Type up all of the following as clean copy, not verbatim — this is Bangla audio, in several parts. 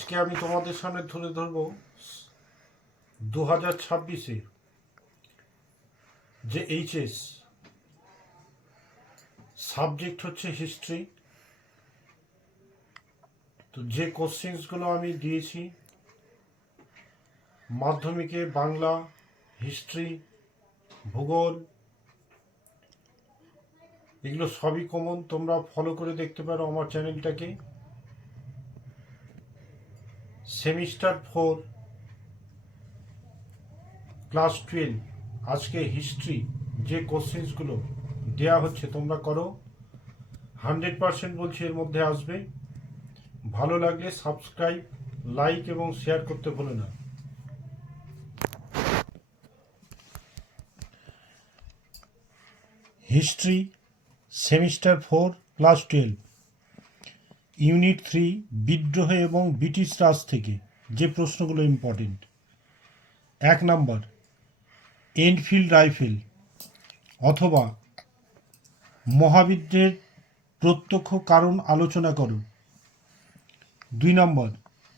আজকে আমি তোমাদের সামনে তুলে ধরব 2026-এ যে এইচএস সাবজেক্ট হচ্ছে হিস্ট্রি। তো যে কোশ্চেন্সগুলো আমি দিয়েছি মাধ্যমিকে বাংলা, হিস্ট্রি, ভূগোল, এগুলো সবই কমন। তোমরা ফলো করে দেখতে পারো আমার চ্যানেলটাকে। সেমিস্টার 4 ক্লাস 12 আজকে হিস্ট্রি যে কোশ্চেন্সগুলো দেয়া হচ্ছে তোমরা করো। 100% বলছি এর মধ্যে আসবে। ভালো লাগলে সাবস্ক্রাইব, লাইক এবং শেয়ার করতে ভুলো না। হিস্ট্রি সেমিস্টার 4 ক্লাস 12 ইউনিট 3 বিদ্রোহ এবং ব্রিটিশ রাজ থেকে যে প্রশ্নগুলো ইম্পর্টেন্ট। 1 নম্বর, এনফিল্ড রাইফেল অথবা মহাবিদ্যের প্রত্যক্ষ কারণ আলোচনা করো। 2 নম্বর,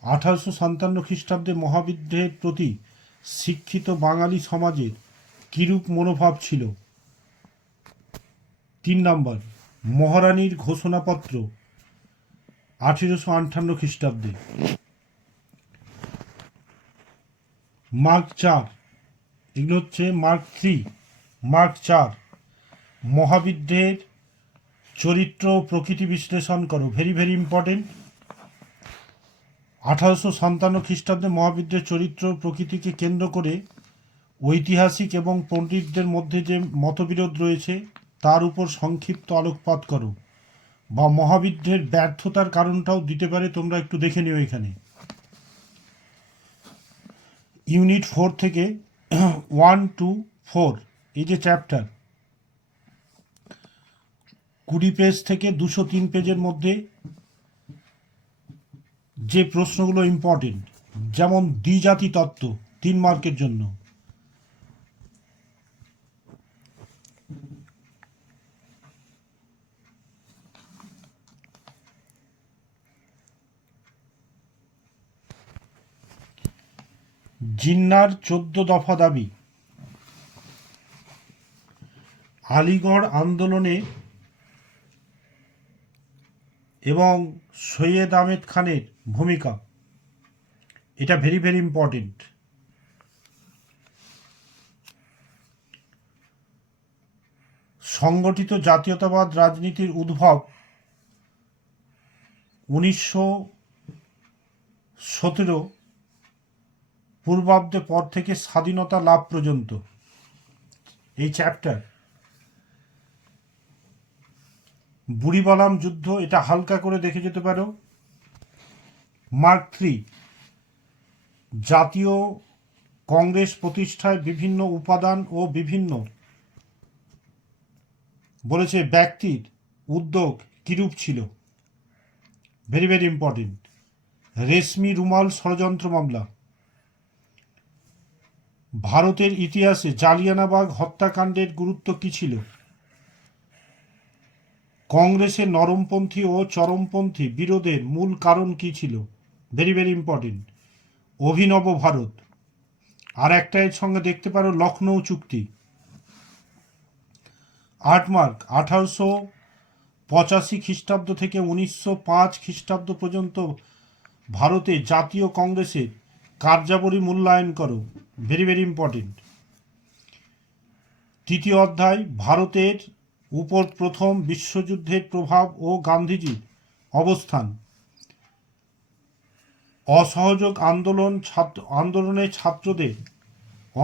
1857 খ্রিস্টাব্দে মহাবিদ্যের প্রতি শিক্ষিত বাঙালি সমাজের কিরূপ মনোভাব ছিল। 3 নম্বর, মহারানীর ঘোষণাপত্র 1858 খ্রিস্টাব্দে। মার্ক 4, এগুলো হচ্ছে মার্ক 3, মার্ক 4, মহাবিদ্যের চরিত্র ও প্রকৃতি বিশ্লেষণ করো। Very very important. 1857 খ্রিস্টাব্দে মহাবিদ্যের চরিত্র ও প্রকৃতিকে কেন্দ্র করে ঐতিহাসিক এবং পণ্ডিতদের মধ্যে যে মতবিরোধ রয়েছে তার উপর সংক্ষিপ্ত আলোকপাত করো। বা মহাবিদ্যের ব্যর্থতার কারণটাও দিতে পারে, তোমরা একটু দেখে নিও এখানে। ইউনিট 4 থেকে 1 to 4 এই যে চ্যাপ্টার 20 পেজ থেকে 203 পেজের মধ্যে যে প্রশ্নগুলো ইম্পর্টেন্ট, যেমন দ্বিজাতি তত্ত্ব 3 মার্কের জন্য, জিন্নার 14 দফা দাবি, আলিগড় আন্দোলনে এবং সৈয়দ আহমেদ খানের ভূমিকা, এটা ভেরি ভেরি ইম্পর্টেন্ট। সংগঠিত জাতীয়তাবাদ রাজনীতির উদ্ভব 1917 পূর্বাব্দে পর থেকে স্বাধীনতা লাভ পর্যন্ত এই চ্যাপ্টার। বুড়িবালাম যুদ্ধ, এটা হালকা করে দেখে যেতে পারো। মার্ক 3, জাতীয় কংগ্রেস প্রতিষ্ঠায় বিভিন্ন উপাদান ও বিভিন্ন বলেছে ব্যক্তির উদ্যোগ কিরূপ ছিল। Very very important. রেশমি রুমাল ষড়যন্ত্র মামলা, ভারতের ইতিহাসে জালিয়ানবাগ হত্যাকাণ্ডের গুরুত্ব কী ছিল। কংগ্রেসের নরমপন্থী ও চরমপন্থী বিরোধের মূল কারণ কী ছিল। Very very important. অভিনব ভারত। আর একটা এর সঙ্গে দেখতে পারো লখনৌ চুক্তি। 8 মার্ক, 1885 খ্রিস্টাব্দ থেকে 1905 খ্রিস্টাব্দ পর্যন্ত ভারতে জাতীয় কংগ্রেসের কার্যাবলী মূল্যায়ন করো। Very very important. 3য় অধ্যায়, ভারতের উপর প্রথম বিশ্বযুদ্ধের প্রভাব ও গান্ধীজির অবস্থান। অসহযোগ আন্দোলনে ছাত্রদের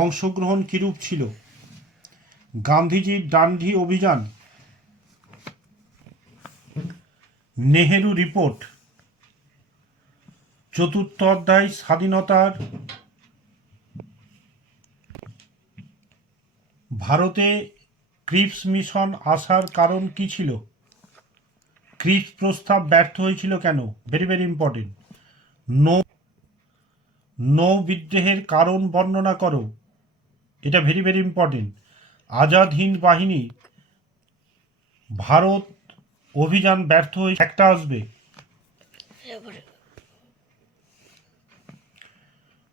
অংশগ্রহণ কিরূপ ছিল। গান্ধীজির ডান্ডি অভিযান। নেহেরু রিপোর্ট। 4র্থ অধ্যায়, স্বাধীনতার ভারতে ক্রিপস মিশন আসার কারণ কি ছিল। ক্রিপস প্রস্তাব ব্যর্থ হয়েছিল কেন। Very very important. নৌ বিদ্রোহের কারণ বর্ণনা করো, এটা very very important. Azad Hind বাহিনী ভারত অভিযান ব্যর্থ হয়ে একটা আসবে।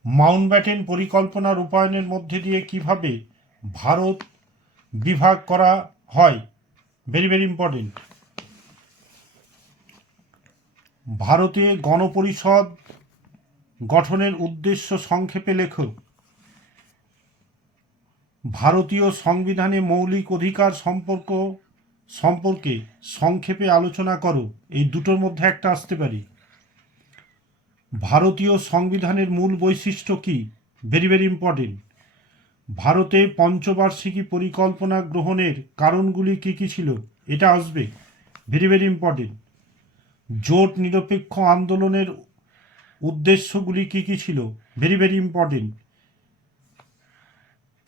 মাউন্টব্যাটেন পরিকল্পনা রূপায়ণের মধ্যে দিয়ে কিভাবে ভারত বিভাগ করা হয়, ভেরি ভেরি ইম্পর্টেন্ট। ভারতে গণপরিষদ গঠনের উদ্দেশ্য সংক্ষেপে লেখো। ভারতীয় সংবিধানে মৌলিক অধিকার সম্পর্কে সংক্ষেপে আলোচনা করো। এই দুটোর মধ্যে একটা আসতে পারে। ভারতীয় সংবিধানের মূল বৈশিষ্ট্য কি, ভেরি ভেরি ইম্পর্টেন্ট। ভারতে পঞ্চবার্ষিকী পরিকল্পনা গ্রহণের কারণগুলি কি কি ছিল, এটা আসবে, ভেরি ভেরি ইম্পর্টেন্ট। জোট নিরপেক্ষ আন্দোলনের উদ্দেশ্যগুলি কি কি ছিল, ভেরি ভেরি ইম্পর্টেন্ট।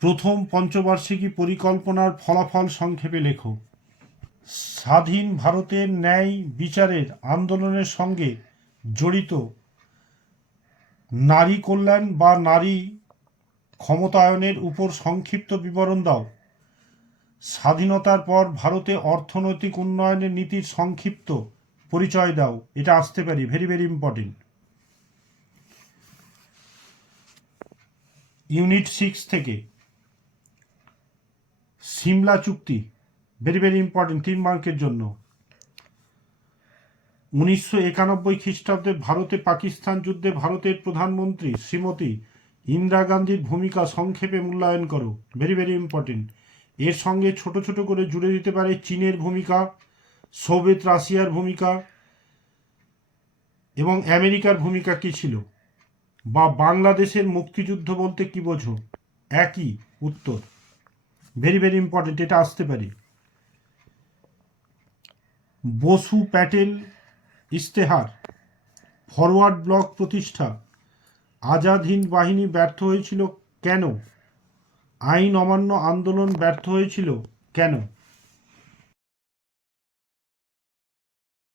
প্রথম পঞ্চবার্ষিকী পরিকল্পনার ফলাফল সংক্ষেপে লেখো। স্বাধীন ভারতের ন্যায় বিচারের আন্দোলনের সঙ্গে জড়িত নারী কল্যাণ বা নারী ক্ষমতায়নের উপর সংক্ষিপ্ত বিবরণ দাও। স্বাধীনতার পর ভারতে অর্থনৈতিক উন্নয়নের নীতির সংক্ষিপ্ত পরিচয় দাও। এটা আসতে পারি, ভেরি ভেরি ইম্পর্টেন্ট। ইউনিট 6 থেকে সিমলা চুক্তি, ভেরি ভেরি ইম্পর্টেন্ট, 3 মার্কের জন্য। 1991 খ্রিস্টাব্দে ভারতে পাকিস্তান যুদ্ধে ভারতের প্রধানমন্ত্রী শ্রীমতী ইন্দিরা গান্ধীর ভূমিকা সংক্ষেপে মূল্যায়ন করো, ভেরি ভেরি ইম্পর্টেন্ট। এর সঙ্গে ছোট ছোট করে জুড়ে দিতে পারে চীনের ভূমিকা, সোভিয়েত রাশিয়ার ভূমিকা এবং আমেরিকার ভূমিকা কী ছিল, বা বাংলাদেশের মুক্তিযুদ্ধ বলতে কি বোঝো, একই উত্তর, ভেরি ভেরি ইম্পর্টেন্ট, এটা আসতে পারে। বসু প্যাটেল ইশতেহার, ফরওয়ার্ড ব্লক প্রতিষ্ঠা, আজাদ হিন্দ বাহিনী ব্যর্থ হয়েছিল কেন, আইন অমান্য আন্দোলন ব্যর্থ হয়েছিল কেন।